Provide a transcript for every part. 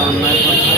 অন্যায়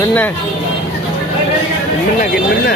minh nè. Minh nè kìa minh nè.